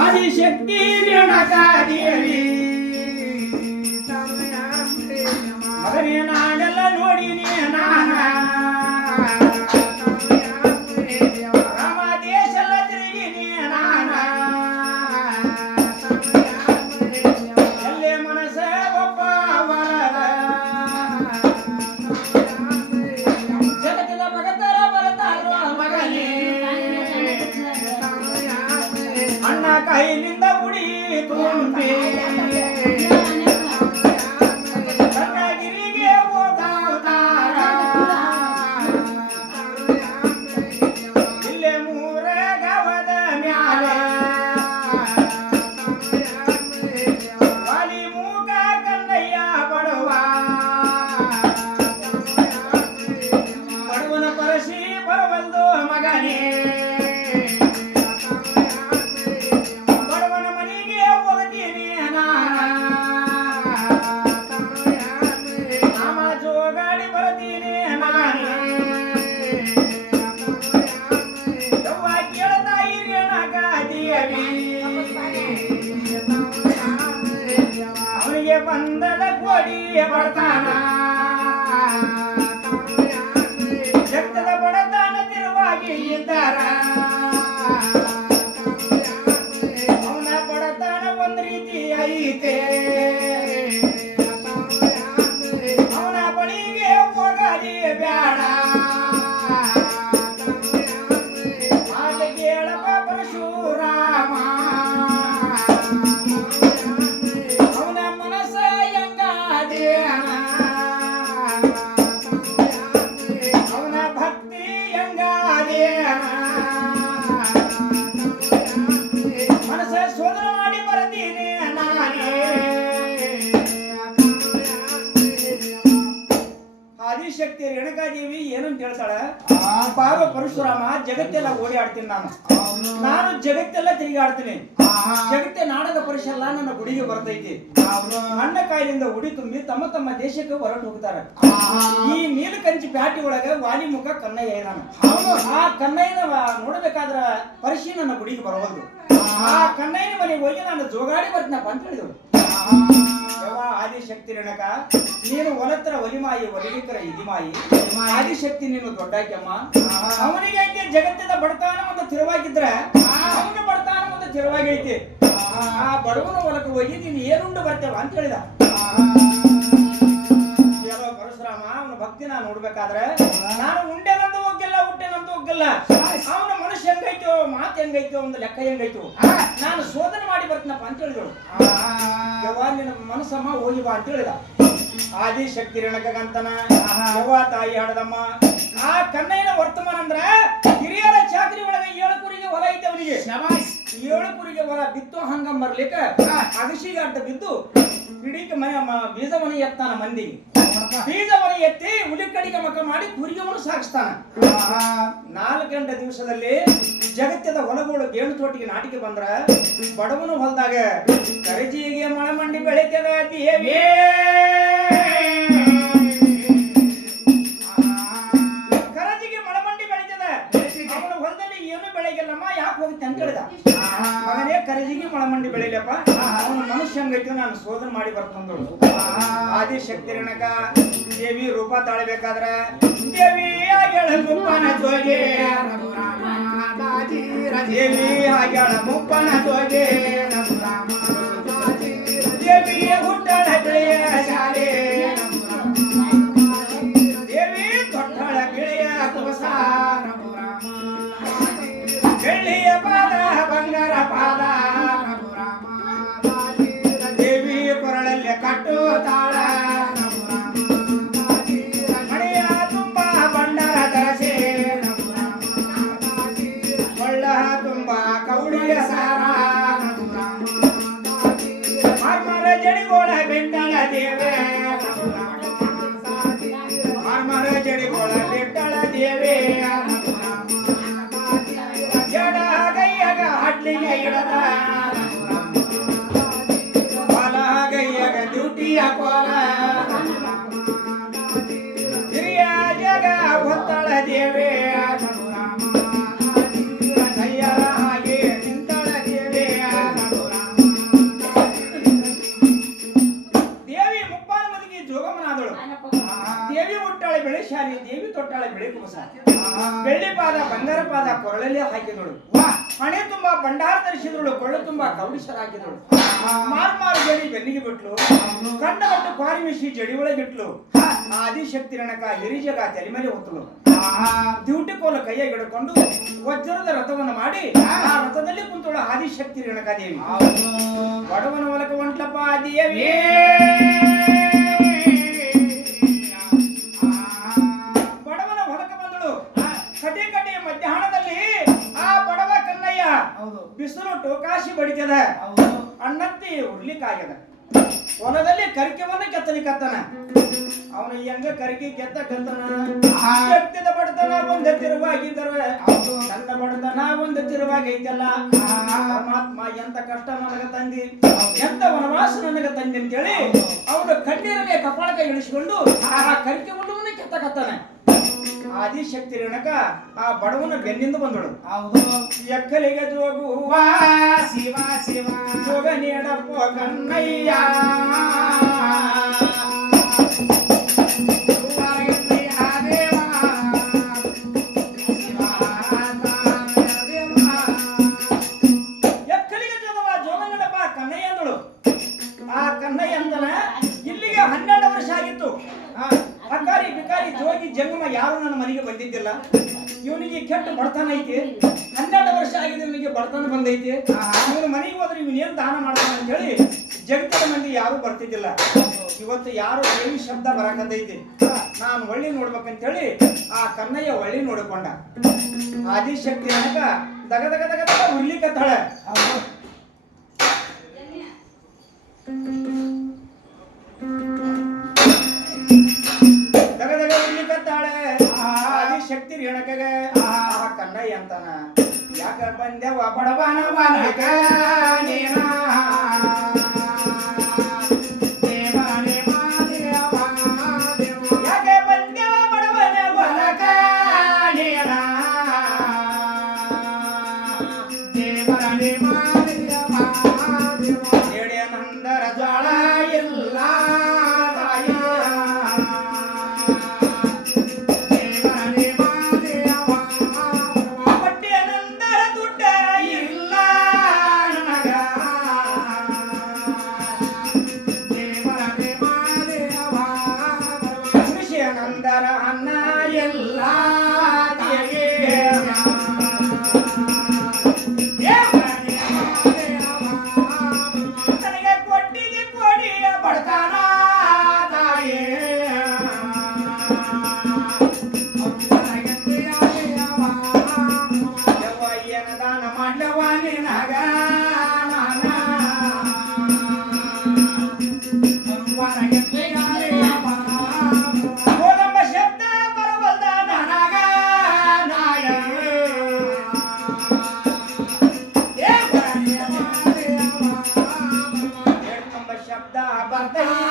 ಆದಿಶಕ್ತಿ ರೇಣುಕಾ ದೇವಿ ಕರುಣಾಮಯಿ ದೇವ ಮಗನೇ ನಾನೆಲ್ಲ ನೋಡಿನಿ ನಾನ? ಕೊಡಿ ಜಗತ್ತೆಲ್ಲ ತಿರುಗಾಡ್ತೀನಿ ಜಗತ್ತೆ ನಾಡದ ಪರಿಶಲ್ಲ ನನ್ನ ಗುಡಿಗೆ ಬರ್ತೈತಿ. ಅಣ್ಣ ಕಾಯಿಲಿಂದ ಉಡಿ ತುಂಬಿ ತಮ್ಮ ತಮ್ಮ ದೇಶಕ್ಕೆ ಹೊರಟು ಹೋಗ್ತಾರೆ. ಈ ನೀಲಕಂಚಿ ಪ್ಯಾಟಿ ಒಳಗ ವಾಲಿ ಮುಖ ಕನ್ನಯ್ಯ ನಾನು ಆ ಕನ್ನಯ್ಯನ ನೋಡಬೇಕಾದ್ರ ಪರಿಶಿ ನನ್ನ ಗುಡಿಗೆ ಬರಬಹುದು ಆ ಕನ್ನಯ್ಯನ ಮನೆಗೆ ಹೋಗಿ ನಾನು ಜೋಗಾಡಿ ಬರ್ತೀನಪ್ಪ ಅಂತ ಹೇಳಿದ್ರು ಆದಿಶಕ್ತಿ ರಣಕ ನೀನು ಒಲತ್ರ ಒಲಿಮಾಯಿ ಒಲಿಲಿಕರ ಇದಿಮಾಯಿ. ಆದಿಶಕ್ತಿ ನೀನು ದೊಡ್ಡಾಕ್ಯಮ್ಮ ಅವನಿಗೆ ಜಗತ್ತಿನ ಬಡತನ ಒಂದು ತಿರುವಾಗಿದ್ರೆ ಅವನ ಬರ್ತಾನ ಒಂದು ತಿರುವಾಗೈತಿ ಆ ಬಡವನ ಹೊಲಕ್ಕೆ ಹೋಗಿ ನೀನು ಏನುಂಡು ಬರ್ತೇವ ಅಂತ ಹೇಳಿದ ಕೇಳೋ ಪರಶುರಾಮ ಅವನ ಭಕ್ತಿ ನಾನು ನೋಡ್ಬೇಕಾದ್ರೆ ನಾನು ಉಂಡೆನಂತ ಹೋಗಿಲ್ಲ ಹುಟ್ಟೆನಂತ ಹೋಗಿಲ್ಲ ಅವನ ಮನುಷ್ಯ ಹೆಂಗೈತೋ ಮಾತು ಹೆಂಗೈತೋ ಒಂದು ಲೆಕ್ಕ ಹೆಂಗೈತೋ ನಾನು ಶೋಧನೆ ಮಾಡಿ ಬರ್ತೀನಪ್ಪ ಅಂತ ಹೇಳಿದಳು ಯವ್ವ ನಿನ್ನ ಮನಸ್ಸಮ್ಮ ಹೋಗಿ ಬಾ ಅಂತ ಹೇಳಿದ ಆದಿಶಕ್ತಿ ರಣಕಗಂತನ ಯವ್ವ ತಾಯಿ ಹಾಡದಮ್ಮ ಆ ಕನ್ನಯ್ಯನ ವರ್ತಮಾನ ಅಂದ್ರ ಹಿರಿಯರ ಚಾಕರಿ ಒಳಗೆ ಏಳು ಕುರಿಗೆ ಹೊಲ ಐತೆ ಅವನಿಗೆ. ಏಳು ಕುರಿಗೆ ಹೊಲ ಬಿತ್ತು ಹಂಗ ಬರ್ಲಿಕ್ಕ ಅಗಸಿಗೆ ಅಡ್ಡ ಬಿದ್ದು ಹಿಡಿಕ ಮನೆ ಮ- ಬೀಜ ಮನೆ ಎತ್ತಾನ ಮಂದಿ. ಬೀಜ ಮನೆ ಎತ್ತಿ ಹುಲಿ ಕಡಿಗೆ ಮಕ್ಕ ಮಾಡಿ ಕುರಿಗೆವನ್ನು ಸಾಗಿಸ್ತಾನ. ನಾಲ್ಕು ಗಂಟೆ ದಿವಸದಲ್ಲಿ ಜಗತ್ತದ ಹೊಲಗಳು ಗೇಣು ತೋಟಿಗೆ ನಾಟಿಗೆ ಬಂದ್ರ ಬಡವನು ಹೊಲದಾಗ ಕರಜಿಗೆ ಮಳೆ ಮಂಡಿ ಬೆಳಿತದ ದೇವಿ ಏನು ಬೆಳೆಗಿಲ್ಲಮ್ಮ ಯಾಕೆ ಹೋಗುತ್ತೆ ಅಂತ ಹೇಳಿದ? ಮಗನೇ, ಕರಜಿಗೆ ಮಳೆ ಮಂಡಿ ಬೆಳಿಲಪ್ಪ ಅವನ ಮನುಷ್ಯ ಹಂಗೈತೆ ನಾನು ಶೋಧನೆ ಮಾಡಿ ಬರ್ತಂದಳು ಆದಿಶಕ್ತಿ ರಣಕ ದೇವಿ ರೂಪ ತಾಳಬೇಕಾದ್ರ ದೇವಿ ಆಗ್ಯಾಳ ಮುಪ್ಪನ ತೋಗೆ ದೇವಿ ಆಗ್ಯಾಳ ಮುಪ್ಪನ ಜೋಗೆ ಜೋಗಮನಾದಳು ದೇವಿ ಮುಟ್ಟಾಳೆ ಬೆಳೆ ಶಾಲಿ ದೇವಿ ತೊಟ್ಟಾಳೆ ಬೆಳೆ ಕುಮಸ. ಬೆಳ್ಳಿ ಪಾದ ಬಂಗಾರ ಪಾದ ಕೊರಳಲ್ಲೇ ಹಾಕಿದಳು. ಹಣೆ ತುಂಬಾ ಭಂಡಾರ ಧರಿಸಿದಳು ಕೊಳ್ಳು ತುಂಬಾ ಕೌಡಿಸರಾಕಿದಳು ಹಾಕಿದಳು. ಮಾರು ಜಡಿ ಬೆನ್ನಿಗೆ ಬಿಟ್ಲು. ಕಂಡ ಬಟ್ಟು ಕ್ವಾರಿ ಮಿಶಿ ಜಡಿ ಒಳಗಿಟ್ಲು ಆದಿಶಕ್ತಿ ರಣಕ ಹಿರಿಜಗ ತೆಲಿಮೇಲೆ ಹೊತ್ತಳು. ದ್ಯೂಟಿ ಕೋಲ ಕೈಯ ಹಿಡಕೊಂಡು ವಜ್ರದ ರಥವನ್ನು ಮಾಡಿ ಆ ರಥದಲ್ಲಿ ಕುಂತಳು ಆದಿಶಕ್ತಿ ರಣಕ ದೇವಿ. ಬಡವನ ಹೊಲಕ ಒಂಟ್ಲಪ್ಪ ಆದಿಯೇ ಬಿಸಿಲು ಟೋಕಾಶಿ ಬಡಿತದ. ಅಣ್ಣತ್ತಿ ಉರ್ಲಿಕ್ಕಾಗ್ಯದ. ಹೊಲದಲ್ಲಿ ಕರಿಕೆವನ್ನ ಕೆತ್ತಲಿಕ್ಕತ್ತನ ಅವನ ಹೆಂಗ ಕರಿಕೆ ಕೆತ್ತ ಕತ್ತನ. ಕೆತ್ತಿದ ಬಡತನ ಒಂದ ತಿರುವಾಗಿದ್ದರೆ. ಸಣ್ಣ ಬಡತನ ಒಂದ್ ತಿರುವಾಗೈತಲ್ಲ ಆ. ಪರಮಾತ್ಮ ಎಂತ ಕಷ್ಟ ನನಗ ತಂದಿ. ಎಂತ ವನವಾಸ ನನಗ ತಂದಿ ಅಂತೇಳಿ ಅವನು ಕಣ್ಣೀರನೆ ಕಪಾಳಕ ಇಳಿಸಿಕೊಂಡು ಆ ಕರಿಕೆ ಹುಲ್ಲುವನ್ನ ಕೆತ್ತಕತ್ತಾನೆ ಆದಿಶಕ್ತಿ ರೇಣಕ ಆ ಬಡವನ ಬೆನ್ನಿಂದ ಬಂದಳು ಹೌದು ಎಕ್ಕಲಿಗೆ ಜೋಗು ವಾ ಶಿವ ಶಿವ ಜೋಗ ನೀಡಪ್ಪ ಕನ್ನಯ್ಯ ಜಗತ್ತದ ಮಂದಿ ಯಾರು ಬರ್ತಿದ್ದಿಲ್ಲ. ಇವತ್ತು ಯಾರು ದೇವಿ ಶಬ್ದ ಬರಕತ್ತೈತಿ? ನಾನು ಹೊಳ್ಳಿ ನೋಡ್ಬೇಕಂತ ಹೇಳಿ ಆ ಕನ್ನಯ್ಯ ಹೊಳ್ಳಿ ನೋಡಿಕೊಂಡ. ಆದಿಶಕ್ತಿ ಅನಕ ದಗ ದಗ ದಗ ದಗ ಉರ್ಲಿಕತ್ತಾಳೆ. ದಗ ದಗ ಉರ್ಲಿಕತ್ತಾಳೆ. ಆದಿಶಕ್ತಿ ರೇಣಕಗೆ ಆ ಕನ್ನಯ್ಯ ಅಂತಾನ. ಯಾಕ ಬಂದೆವ ಬಡವನ ಮಾನಕ ಯಾಕೆ Bye.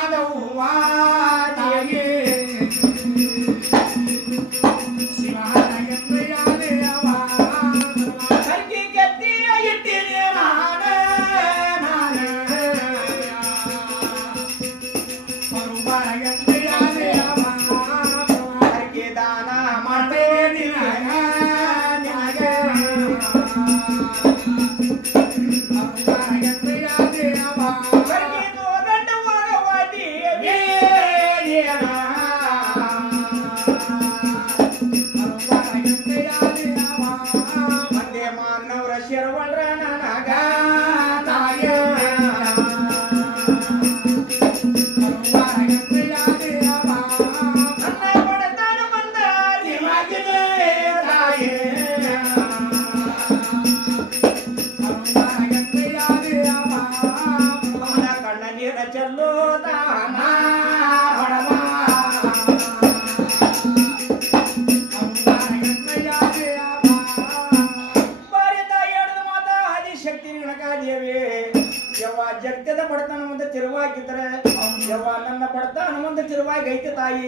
ತಿರುವಾಗಿ ಐತೆ ತಾಯಿ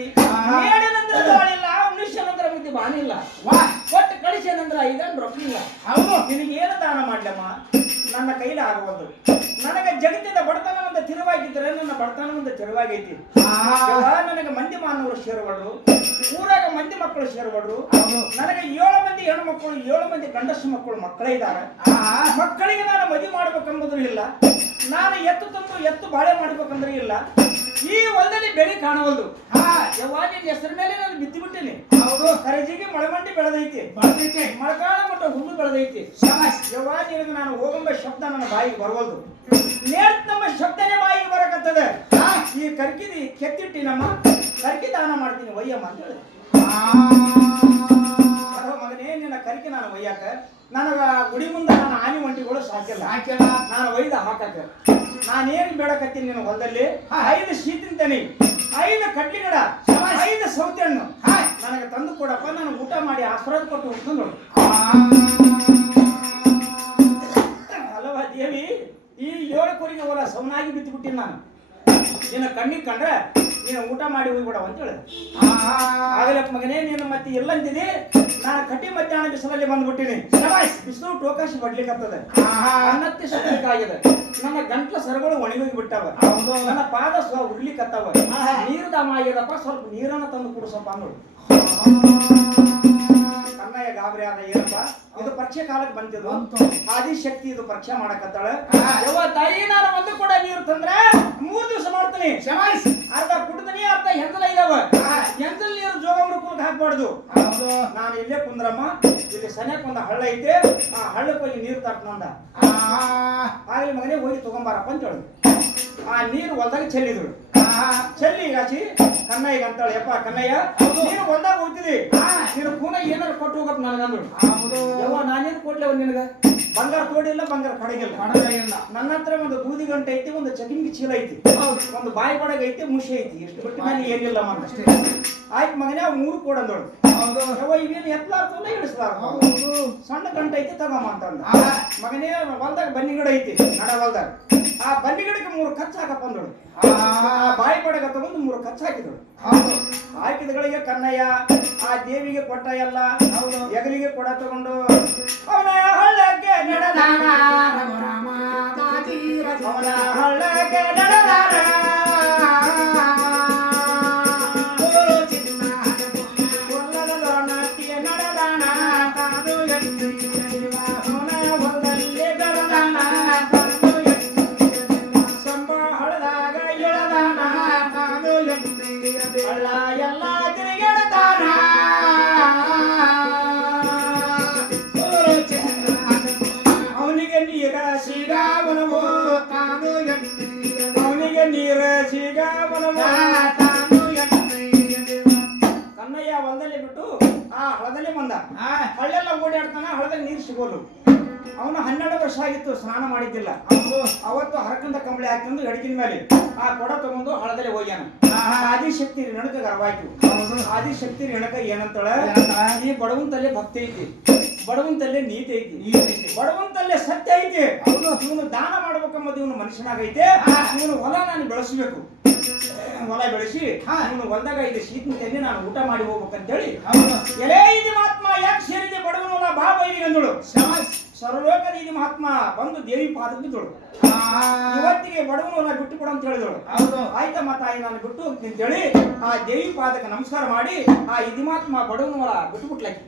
ಮನುಷ್ಯನಂದ್ರ ಬಾಳಿಲ್ಲ ಮನುಷ್ಯನಂದ್ರ ಬುದ್ಧಿ ವಾ. ಒಟ್ಟು ಕಳಿಸೇನಂದ್ರ ಐದನ್ ರೊಕ್ಕಿಲ್ಲ ನಿನಗೆ ಏನು ದಾನ ಮಾಡ್ಲಮ್ಮ? ನನ್ನ ಕೈಲಿ ಆಗುವುದು ನನಗೆ ಜಗತ್ತಿನ ಬಡತನ ಒಂದು ತಿರುವಾಗಿದ್ರೆ ನನ್ನ ಬಡತನವಂತ ತಿರುವಾಗೈತಿ. ಯವ್ವ, ನನಗೆ ಮಂದಿ ಮಾನವರು ಸೇರುವಳು ಊರಾಗ ಮಂದಿ ಮಕ್ಕಳು ಸೇರುವಳು ನನಗೆ ಏಳು ಮಂದಿ ಹೆಣ್ಣು ಮಕ್ಕಳು ಏಳು ಮಂದಿ ಗಂಡಸು ಮಕ್ಕಳು ಮಕ್ಕಳೇ ಇದ್ದಾರೆ. ಮಕ್ಕಳಿಗೆ ನಾನು ಮದಿ ಮಾಡ್ಬೇಕಂಬುದು ಇಲ್ಲ. ನಾನು ಎತ್ತು ತಂದು ಎತ್ತು ಬಾಳೆ ಮಾಡ್ಬೇಕಂದ್ರೆ ಇಲ್ಲ. ಈ ಹೊಲದಲ್ಲಿ ಬೆಳೆ ಕಾಣವಲ್ದು. ಯಾವಾಗ ಹೆಸರ ಮೇಲೆ ನಾನು ಬಿತ್ತಿ ಬಿಟ್ಟಿನಿ ಕರಜಿಗೆ ಮಳಮಂಡಿ ಬೆಳೆದೈತಿ. ಮಳಕಾಳ ಮಟ್ಟ ಹುಲ್ಲು ಬೆಳೆದೈತಿ. ಯಾವಾಗ ನಿನಗೆ ನಾನು ಹೋಗಂಬ ಶಬ್ದ ನನ್ನ ಬಾಯಿಗೆ ಬರವಲ್ದು. ನೇರ್ತ್ ನಮ್ಮ ಶಬ್ದನೇ ಬಾಯಿಗೆ ಬರಕತ್ತದ. ಈ ಕರ್ಕಿದಿ ಕೆತ್ತಿಟ್ಟಿ ನಮ್ಮ ಕರ್ಕಿ ದಾನ ಮಾಡ್ತೀನಿ ಒಯ್ಯಮ್ಮ ಅಂತ ಹೇಳಿದೆ ಮಗನೇ ನಿನ್ನ ಕರಿಕೆ ನಾನು ಒಯ್ಯಾಕ ನನಗ ಗುಡಿ ಮುಂದೆ ನಾನು ಆನಿ ಒಂಟಿಗಳು ಸಾಕಿಲ್ಲ. ನಾನು ಒಯ್ದ ಹಾಕಕ. ನಾನೇನು ಬೇಡಕತ್ತೀನಿ ನಿನ್ನ ಹೊಲದಲ್ಲಿ? ಐದು ಶೀತಿನ ತನಿ ಐದು ಕಡ್ಲಿ ಗಿಡ ಐದು ಸೌತೆ ಹಣ್ಣು ನನಗೆ ತಂದು ಕೊಡಪ್ಪ ನಾನು ಊಟ ಮಾಡಿ ಆಶೀರ್ವಾದ ಕೊಟ್ಟು ಉಟ್ಕೊಂಡು ಅಲ್ಲವ ದೇವಿ ಈ ಏಳು ಕುರಿಗೆ ಹೋಲ ಸೌನಾಗಿ ಬಿತ್ತು ಬಿಟ್ಟಿನಿ ನಾನು. ನಿನ್ನ ಕಣ್ಣಿಗೆ ಕಂಡ್ರೆ ನೀನು ಊಟ ಮಾಡಿ ಹೋಗ್ಬಿಡ ಅಂತ ಆ ಆಗಲಪ್ಪ ಮಗನೇ ನೀನು ಮತ್ತೆ ಎಲ್ಲಂದಿದೆ ನಾನು ಕಟ್ಟಿ ಮಧ್ಯಾಹ್ನ ಬಿಸಿಲಲ್ಲಿ ಬಂದ್ಬಿಟ್ಟಿನಿ. ಬಿಸಿಲು ಟೋಕಾಶಿ ಬಡ್ಲಿಕ್ಕತ್ತದ ಅನ್ನತ್ತಿ ಸತ್ತಲಿಕ್ಕಾಗಿದೆ ನನ್ನ ಗಂಟ್ಲ ಸರಗಳು ಒಣಗೋಗಿ ಬಿಟ್ಟಾವ ನನ್ನ ಪಾದ ಸ್ವ ಉರ್ಲಿಕ್ಕತ್ತಾವ ನೀರು ದಮ ಆಗ್ಯದಪ್ಪ ಸ್ವಲ್ಪ ನೀರನ್ನ ತಂದು ಕುಡಿಸಪ್ಪ ಅಂದ್ರು ಕನ್ನಯ್ಯ ಗಾಬರಿ ಆದ ಏನಪ್ಪ? ಇದು ಪರೀಕ್ಷೆ ಕಾಲಕ್ಕೆ ಬಂತಿದ್ರು ಆದಿ ಆದಿಶಕ್ತಿ ಇದು ಪರೀಕ್ಷೆ ಮಾಡಕತ್ತಾಳ. ಯವ್ವ ತಾಯಿ ನಾನು ಒಂದು ಕೂಡ ನೀರು ತಂದ್ರೆ ಮೂರ್ ದಿವಸ ಮಾಡ್ತೀನಿ ಅರ್ಧ ಕುಡ್ತೀನಿ ಅರ್ಧ ಹೆಂದಲ ಇದಾವ. ಹೆಂದಲ್ ನೀರು ಜೋಗಮ್ರ ಮುಡ್ಕೊಂಡು ಹಾಕ್ಬಾರ್ದು. ನಾನು ಇಲ್ಲೇ ಕುಂದ್ರಮ್ಮ ಇಲ್ಲಿ ಸನ್ಯಾಕ್ ಒಂದು ಹಳ್ಳ ಐತೆ. ಆ ಹಳ್ಳಕ್ಕೆ ಹೋಗಿ ನೀರು ಆ ಆಗ್ಲಿ ಮಗನೇ ಹೋಗಿ ತಗೊಂಬಾರಪ್ಪ ಅಂತ ಹೇಳುದು ಆ ನೀರು ಹೊಲ್ದಾಗ ಚೆಲ್ಲಿದ್ರು. ಚೆಲ್ಲಿ ಆಚಿ ಕನ್ನಯ್ಯ ಅಂತಾಳೆ. ಯಪ್ಪ ಕನ್ನಯ್ಯ ನೀನು ಹೊಲ್ದಾಗ ಹೋಗ್ತಿದಿ. ನೀನು ಕೂನ ಏನಾರು ಕೊಟ್ಟು ಹೋಗಪ್ಪ ನನಗಂದ್ರು. ಯವ್ವ ನಾನೇನು ಕೊಡ್ಲಿ ಅವ್ನು ನಿನಗ? ಬಂಗಾರ ತೋಡಿಲ್ಲ ಬಂಗಾರ ಕಡಗಿಲ್ಲ. ನನ್ನ ಹತ್ರ ಒಂದು ಬೂದಿ ಗಂಟೆ ಐತಿ ಒಂದು ಚಟಿಂಗಿ ಚೀಲ ಐತಿ. ಒಂದು ಬಾಯಿ ಕೊಡಗ ಐತಿ ಮುಷಿ ಐತಿ. ಎಷ್ಟು ಬಿಟ್ಟು ನಾನು ಏನಿಲ್ಲ ಅಷ್ಟೇ. ಆಯ್ತು ಮಗನೇ ಅವ್ ಮೂರು ಕೊಡಂದೋಳು ಯವ್ವ ಇವೇನು ಎತ್ಲಾರ್ತಲ್ಲ ಇಳಿಸ್ಲಾರ ಸಣ್ಣ ಗಂಟೆ ಐತಿ ತಗೊಂಬ ಅಂತಂದ. ಮಗನೇ ಹೊಲ್ದಾಗ ಬನ್ನಿ ಗಿಡ ಐತಿ ನಡ ಹೊಲ್ದಾಗ. ಆ ಬನ್ನಿ ಗಿಡಕ್ಕೆ ಮೂರು ಕಚ್ಚ ಹಾಕಪ್ಪ ಅಂದಳು. ಆ ಬಾಯಿ ಬಡಗ ತಗೊಂಡು ಮೂರು ಕಚ್ಚ ಹಾಕಿದಳು. ಹಾಕಿದಗಳಿಗೆ ಕನ್ನಯ್ಯ ಆ ದೇವಿಗೆ ಕೊಟ್ಟ ಎಲ್ಲ ಎಗಲಿಗೆ ಕೊಡ ತಗೊಂಡು ಅವನ ಹಳ್ಳಕ್ಕೆ ನಡೆದಾನ ಕನ್ನಯ್ಯ ಹೊಲದಲ್ಲಿ ಬಿಟ್ಟು ಆ ಹಳದಲ್ಲಿ ಬಂದ. ಹಳ್ಳೆಲ್ಲ ಓಡಾಡ್ತಾನ ಹಳದಲ್ಲಿ ನೀರು ಸಿಗೋಲು ಅವನು ಹನ್ನೆರಡು ವರ್ಷ ಆಗಿತ್ತು ಸ್ನಾನ ಮಾಡಿದ್ದಿಲ್ಲ. ಅವತ್ತು ಹರಕಂದ ಕಂಬಳಿ ಹಾಕೊಂಡು ಗಡಿಕಿನ ಮೇಲೆ ಆ ಕೊಡ ತಗೊಂಡು ಹಳದಲ್ಲಿ ಹೋಗ್ಯಾನ. ಆದಿಶಕ್ತಿ ರಣಕ ಗರ್ವಾಯ್ತು ಆದಿಶಕ್ತಿ ರಣಕ ಏನಂತಾಳ? ಈ ಬಡವನ್ ತಲೆ ಭಕ್ತಿ ಐತಿ. ಬಡವನ್ ತಲೆ ನೀತಿ ಐತಿ. ಬಡವನ್ ತಲೆ ಸತ್ಯ ಐತಿ. ಇವನು ದಾನ ಮಾಡ್ಬೇಕಂಬುದು ಇವನು ಮನುಷ್ಯನಾಗೈತೆ. ಇವನು ಹೊಲ ನಾನು ಬೆಳೆಸಬೇಕು. ಹೊಲ ಬೆಳೆಸಿ ಇವನು ಬಂದಾಗ ಇದು ಶೀತನ ತೆನ್ನಿ ನಾನು ಊಟ ಮಾಡಿ ಹೋಗ್ಬೇಕಂತೇಳಿ ಎಲೇ ಇದು ಮಹಾತ್ಮ ಯಾಕೆ ಸೇರಿದೆ ಬಡವನ ಹೊಲ ಬಾ ಬೈಲಿಗೆ ಅಂದಳು. ಸರ್ವಲೋಕದ ಇದು ಮಹಾತ್ಮ ಬಂದು ದೇವಿ ಪಾದಕ್ಕೆ ಬಿದ್ದಳು ಇವತ್ತಿಗೆ ಬಡವನ ಬಿಟ್ಟು ಕೊಡು ಅಂತ ಹೇಳಿದಳು. ಆಯ್ತಮ್ಮ ತಾಯಿ ನಾನು ಬಿಟ್ಟು ಹೋಗ್ತೀನಿ ಅಂತೇಳಿ ಆ ದೇವಿ ಪಾದಕ್ಕೆ ನಮಸ್ಕಾರ ಮಾಡಿ ಆ ಇದಿಮಾತ್ಮ ಬಡವನ ಬಡವನು ಬಿಟ್ಟು ಬಿಟ್ಲಕ್ಕೆ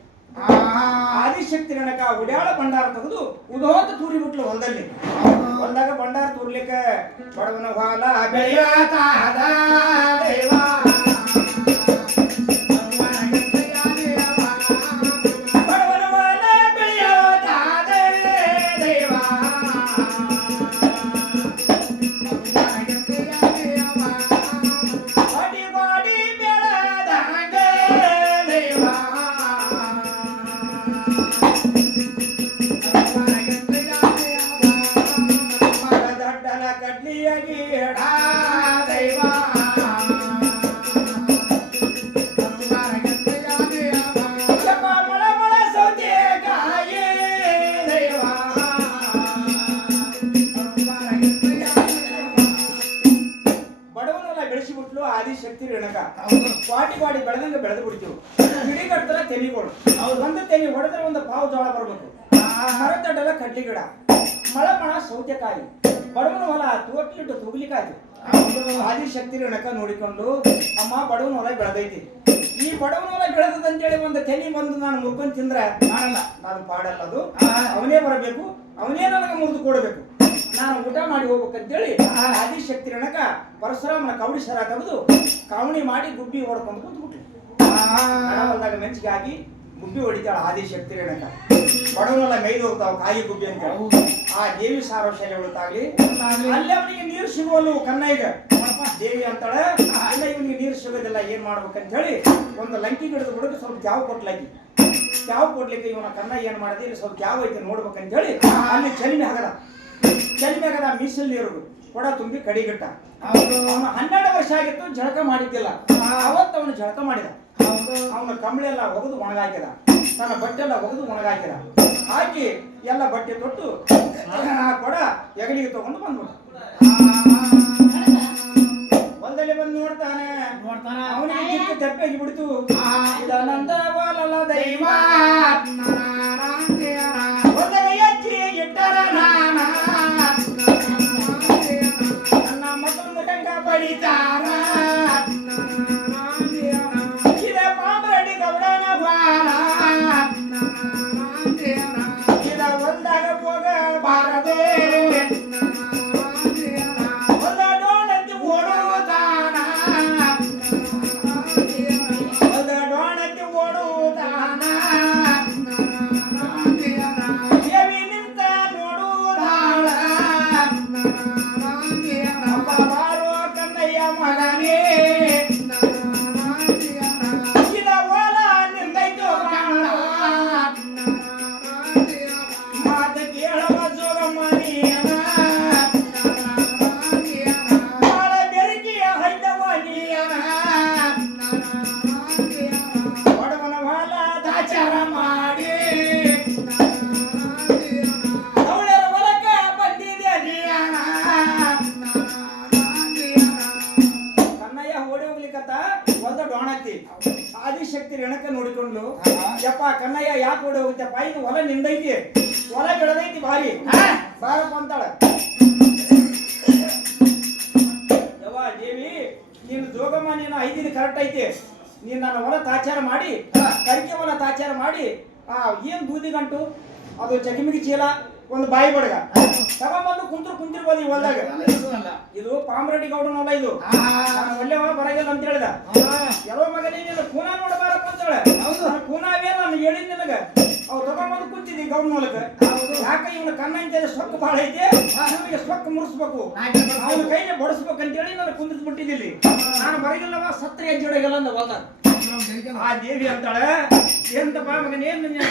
ಆದಿಶಕ್ತಿ ನನಕ ಉಡ್ಯಾಳ ಭಂಡಾರ ತೆಗೆದು ಉದೋತ ತೂರಿ ಬಿಟ್ಲು ಹೊಲದಲ್ಲಿ. ಹೊಲದಾಗ ಭಂಡಾರ ತೂರ್ಲಿಕ್ಕೆ ಬಡವನ ಹೊಲ ಬೆಳೆಯತಾದ ದೇವ. ಬೆಳೆಸಿಬಿಟ್ಲು ಆದಿಶಕ್ತಿ ರಣಕ ಪಾಟಿ ಪಾಟಿ ಬೆಳೆದಂಗೆ ಬೆಳೆದು ಬಿಡ್ತೀವಿ. ಗಿಡಿ ಕಟ್ತರ ತೆನಿಗಳು ಬಂದ ತೆನಿ ಹೊಡೆದ್ರೆ ಒಂದು ಪಾವು ಜೋಳ ಬರ್ಬೇಕು. ಮರದಡ್ಡೆಲ್ಲ ಕಡ್ಲಿ ಗಿಡ. ಮಳಮಳ ಸೌತೆಕಾಯಿ. ಬಡವನ ಹೊಲ ತೋಟ್ಲಿಟ್ಟು ತುಗ್ಲಿಕ್ಕಾಯ್ತು. ಆದಿಶಕ್ತಿ ರಣಕ ನೋಡಿಕೊಂಡು, ಅಮ್ಮ, ಬಡವನ ಹೊಲ ಬೆಳೆದೈತಿ. ಈ ಬಡವನ ಹೊಲ ಬೆಳೆದಂತೇಳಿ ಒಂದು ತೆನಿ ಬಂದು ನಾನು ಮುಗ್ಗನ್ ತಿಂದ್ರೆ ಮಾಡಲ್ಲ ನಾನು ಪಾಡಲ್ಲ ಅದು. ಅವನೇ ಬರಬೇಕು. ಅವನೇ ನನಗೆ ಮುರಿದು ಕೊಡಬೇಕು. ನಾನು ಊಟ ಮಾಡಿ ಹೋಗ್ಬೇಕಂತೇಳಿ ಆ ಆದಿಶಕ್ತಿ ರಣಕ ಪರಶುರಾಮನ ಕವಡಿ ಸರ ತೆಗೆದು ಕಾವಣಿ ಮಾಡಿ ಗುಬ್ಬಿ ಹೊಡ್ಕೊಂಡು ಕುಂತ್ಬಿಟ್ರು ಆ ಬಂದಾಗ ಮೆಂಚಿಗೆ ಆಗಿ ಗುಬ್ಬಿ ಹೊಡಿತಾಳ ಆದಿಶಕ್ತಿ ರಣಕ ಬಡವನೆಲ್ಲ ಮೈದು ಹೋಗ್ತಾವ ಕಾಯಿ ಗುಬ್ಬಿ ಅಂತ. ಆ ದೇವಿ ಸಾರೋಶಾಲೆ ಉಳಿತಾಗ್ಲಿ ಉಳಿತಾಗ್ಲಿ. ಅಲ್ಲೇ ಅವನಿಗೆ ನೀರು ಸಿಗುವಲ್ಲು ಈಗ ದೇವಿ ಅಂತಾಳೆ. ಅಲ್ಲ ಇವನಿಗೆ ನೀರು ಸಿಗೋದಿಲ್ಲ ಏನ್ ಮಾಡ್ಬೇಕಂತ ಹೇಳಿ ಒಂದು ಲಂಕಿ ಗಿಡದ ಬಿಡೋದು ಸ್ವಲ್ಪ ತ್ಯಾವ್ ಕೊಟ್ಲಾಗಿ ಯಾವ ಕೊಡ್ಲಿಕ್ಕೆ ಇವನ ಕನ್ನ ಏನ್ ಮಾಡಿದೆ ಇಲ್ಲಿ ಸ್ವಲ್ಪ ಯಾವ ಐತೆ ನೋಡ್ಬೇಕಂತ ಹೇಳಿ ಅಲ್ಲಿ ಚಲಿನ ಆಗದ. ಚಲಿಮೆ ಆಗದ ಮೀಸಲ್ ನೀರು ಕೊಡ ತುಂಬಿ ಕಡಿಗಿಟ್ಟ. ಅವನು ಹನ್ನೆರಡು ವರ್ಷ ಆಗಿತ್ತು ಜಳಕ ಮಾಡಿದ್ದಿಲ್ಲ. ಅವತ್ತು ಅವನು ಜಳಕ ಮಾಡಿದ. ಅವನು ಅವನ ಕಂಬಳಿ ಎಲ್ಲ ಒಗೆದು ಒಣಗಾಕಿದ. ತನ್ನ ಬಟ್ಟೆ ಎಲ್ಲ ಒಗೆದು ಒಣಗಾಕಿದ. ಹಾಕಿ ಎಲ್ಲ ಬಟ್ಟೆ ತೊಟ್ಟು ಕೊಡ ಎಗಲಿಗೆ ತಗೊಂಡು ಬಂದ್ಬಿಟ್ಟ. ಒಂದಲ್ಲಿ ಬಂದು ನೋಡ್ತಾನೆ. ನೋಡ್ತಾನ. ಅವನಿಗೆ ತಪ್ಪಾಗಿ ಬಿಡ್ತು. ಆ. ಬಾಲಲ್ಲ ಬಾಲಲ ದೈವ. ದೇವ parabéns. ಐತಿ ನೀನು ನನ್ನ ಹೊಲ ತಾಚಾರ ಮಾಡಿ ಕರಿಕೆ ಹೊಲ ತಾಚಾರ ಮಾಡಿ ಆ ಏನ್ ಬೂದಿ ಗಂಟು? ಅದು ಚಕಿಮಿಗಿ ಚೀಲ. ಒಂದು ಬಾಯಿ ಬಡಗ. ತಗೊಂಬಂದು ಕುಂತ್ರು ಕುಂತಿರ್ಬೋದು ಈ ಹೊಲ್ದಾಗ. ಇದು ಪಾಮರೆಡ್ಡಿ ಗೌಡ ನೋಡ ಇದು. ನಾನು ಒಳ್ಳೆ ಹೊಲ ಬರಗಿಲ್ಲ ಅಂತ ಹೇಳಿದ. ಎಲ್ಲೋ ಮಗನೇ ನೀನು ಕೂನ ನೋಡಬಾರಪ್ಪ ಅಂತ ಹೇಳ ಕೂನಾವೇ ನಾನು ಹೇಳಿದ್ ನಿನಗ. ಅವ್ ತಗೊಂಬಂದು ಕುಂತಿದ್ದಿ ಗೌಡ ಮೂಲಕ ಯಾಕ ಇವನ ಕಣ್ಣ ಇಂತ ಸೊಕ್ಕ ಬಹಳ ಐತೆ? ಅವನಿಗೆ ಸೊಕ್ಕ ಮುರಿಸ್ಬೇಕು. ಅವನ ಕೈಗೆ ಬಡಿಸ್ಬೇಕು ಅಂತೇಳಿ ನಾನು ಕುಂದಿಸ್ ಬಿಟ್ಟಿದ್ದಿಲ್ಲಿ ನಾನು ಬರಗಿಲ್ಲವ ಸತ್ರ ಹೆಜ್ಜೆ ಹೊಡಗಿಲ್ಲ ಅಂದ ಹೊಲ್ದಾಗ. ಆ ದೇವಿ ಅಂತಾಳೆ. ಎಂತಪ್ಪ ಮಗನೇನ್